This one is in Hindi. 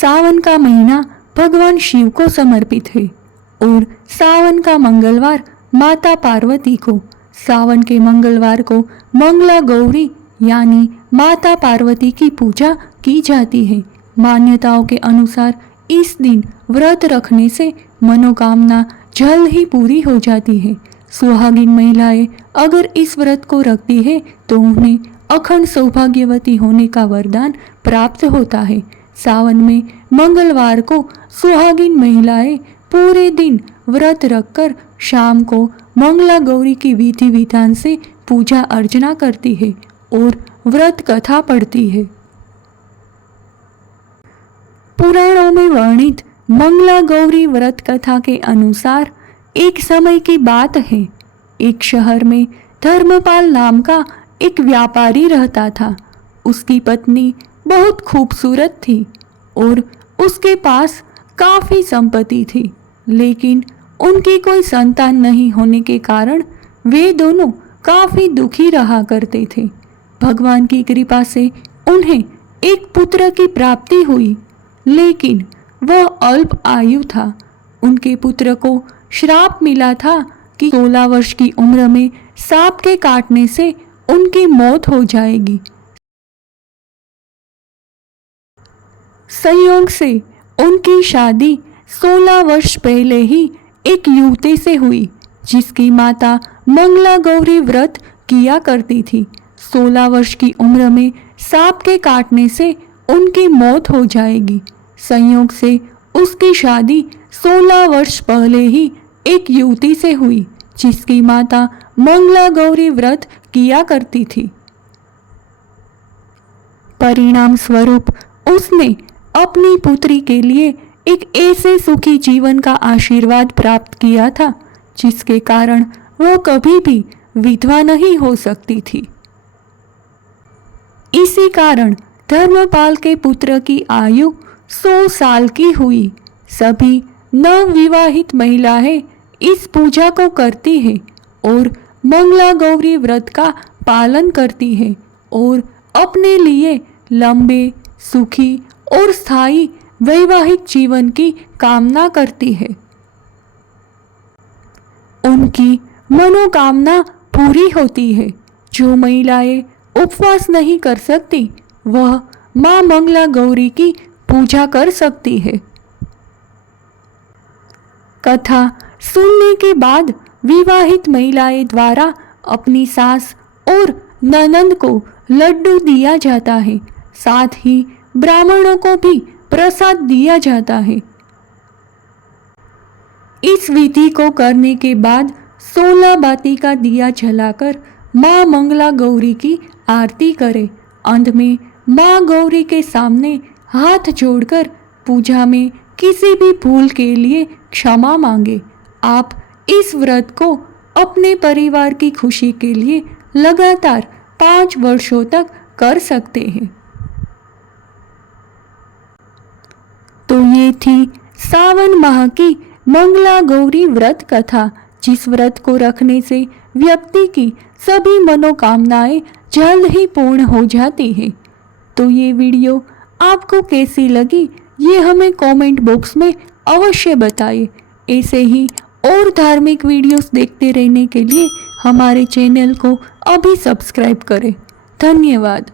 सावन का महीना भगवान शिव को समर्पित है और सावन का मंगलवार माता पार्वती को। सावन के मंगलवार को मंगला गौरी यानी माता पार्वती की पूजा की जाती है। मान्यताओं के अनुसार इस दिन व्रत रखने से मनोकामना जल्द ही पूरी हो जाती है। सुहागिन महिलाएं अगर इस व्रत को रखती है तो उन्हें अखंड सौभाग्यवती होने का वरदान प्राप्त होता है। सावन में मंगलवार को सुहागिन महिलाएं पूरे दिन व्रत रखकर शाम को मंगला गौरी की विधि विधान से पूजा अर्चना करती है और व्रत कथा पढ़ती है। पुराणों में वर्णित मंगला गौरी व्रत कथा के अनुसार एक समय की बात है। एक शहर में धर्मपाल नाम का एक व्यापारी रहता था। उसकी पत्नी बहुत खूबसूरत थी और उसके पास काफी संपत्ति थी, लेकिन उनकी कोई संतान नहीं होने के कारण वे दोनों काफी दुखी रहा करते थे। भगवान की कृपा से उन्हें एक पुत्र की प्राप्ति हुई, लेकिन वह अल्प आयु था। उनके पुत्र को श्राप मिला था कि 16 वर्ष की उम्र में सांप के काटने से उनकी मौत हो जाएगी। संयोग से उनकी शादी 16 वर्ष पहले ही एक युवती से हुई जिसकी माता मंगला गौरी व्रत किया करती थी। 16 वर्ष की उम्र में सांप के काटने से उनकी मौत हो जाएगी। संयोग से उसकी शादी 16 वर्ष पहले ही एक युवती से हुई जिसकी माता मंगला गौरी व्रत किया करती थी। परिणाम स्वरूप उसने अपनी पुत्री के लिए एक ऐसे सुखी जीवन का आशीर्वाद प्राप्त किया था जिसके कारण वह कभी भी विधवा नहीं हो सकती थी। इसी कारण धर्मपाल के पुत्र की आयु 100 साल की हुई। सभी नवविवाहित महिलाएं इस पूजा को करती है और मंगला गौरी व्रत का पालन करती है और अपने लिए लंबे, सुखी और स्थायी वैवाहिक जीवन की कामना करती है। उनकी मनोकामना पूरी होती है। जो महिलाएं उपवास नहीं कर सकती वह मां मंगला गौरी की पूजा कर सकती है। कथा सुनने के बाद विवाहित महिलाएं द्वारा अपनी सास और ननंद को लड्डू दिया जाता है। साथ ही ब्राह्मणों को भी प्रसाद दिया जाता है। इस विधि को करने के बाद 16 बाती का दिया जलाकर मां मंगला गौरी की आरती करें। अंत में मां गौरी के सामने हाथ जोड़कर पूजा में किसी भी भूल के लिए क्षमा मांगे। आप इस व्रत को अपने परिवार की खुशी के लिए लगातार 5 वर्षों तक कर सकते हैं। तो ये थी सावन माह की मंगला गौरी व्रत कथा, जिस व्रत को रखने से व्यक्ति की सभी मनोकामनाएं जल्द ही पूर्ण हो जाती है। तो ये वीडियो आपको कैसी लगी ये हमें कमेंट बॉक्स में अवश्य बताइए। ऐसे ही और धार्मिक वीडियोस देखते रहने के लिए हमारे चैनल को अभी सब्सक्राइब करें। धन्यवाद।